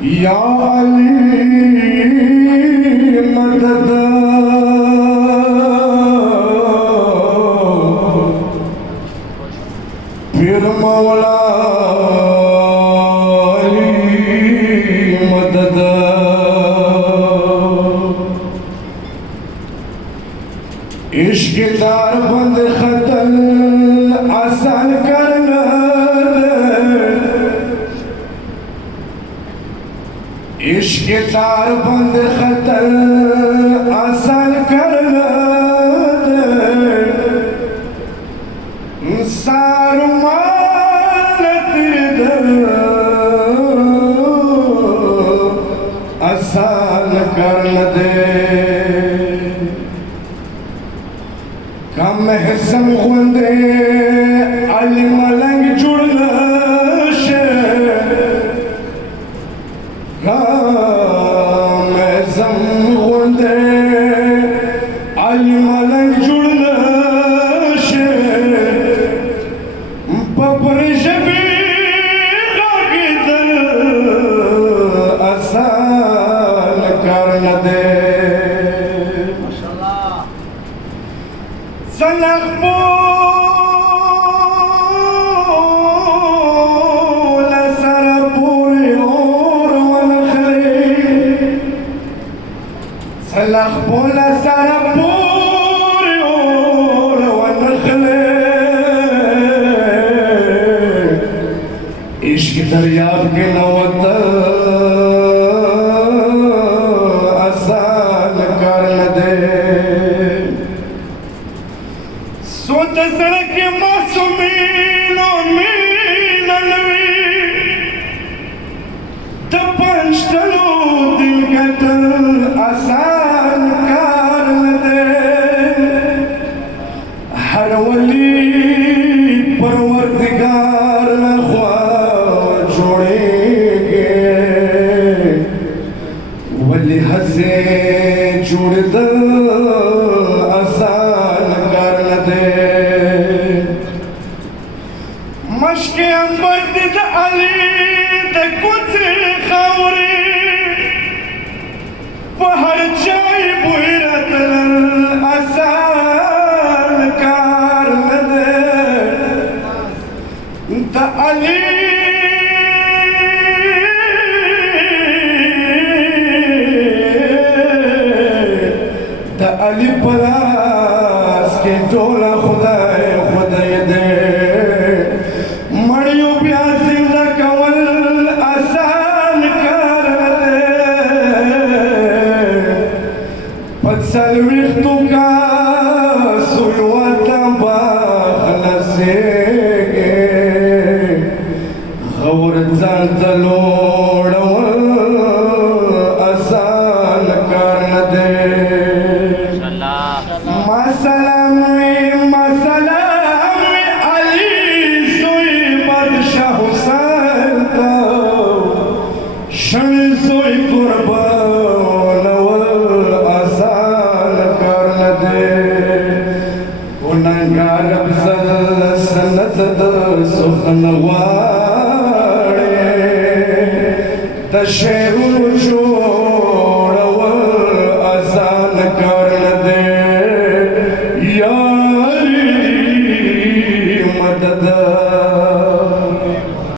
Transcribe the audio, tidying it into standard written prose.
या अली मदद फिर मौला अली मदद इश्क दार बंद खतल आसान करना इश्क दार बंद खतल आसान करना सार मानत आसान करना दे कम हिस्म खुंदे अली मलंग जुड़ना لخبولا سربور يور ونخلي इश्क दरियाब के नवत आसान कर न दे सोत सड़क मासूमीनो मीनलवी तपंचलो दिल कतल आसान परवरदिगार ख्वाब जोड़ेंगे वली हसे जुड़ द आसान कर न दे मश्क अंबर दिद अली द कुछ खौरी पहर जाय बुरत आसान कर न दे द अली पलास के टोला खुदाए खुदाए दे मड़ियों प्यास जिंदा कवल आसान कर दे पत्सल विख्तु का सुलवाता बाखला से गौर जलजलोड़ आसान कर दे तशेरुल जोड़ आसान कर दे या अली मदद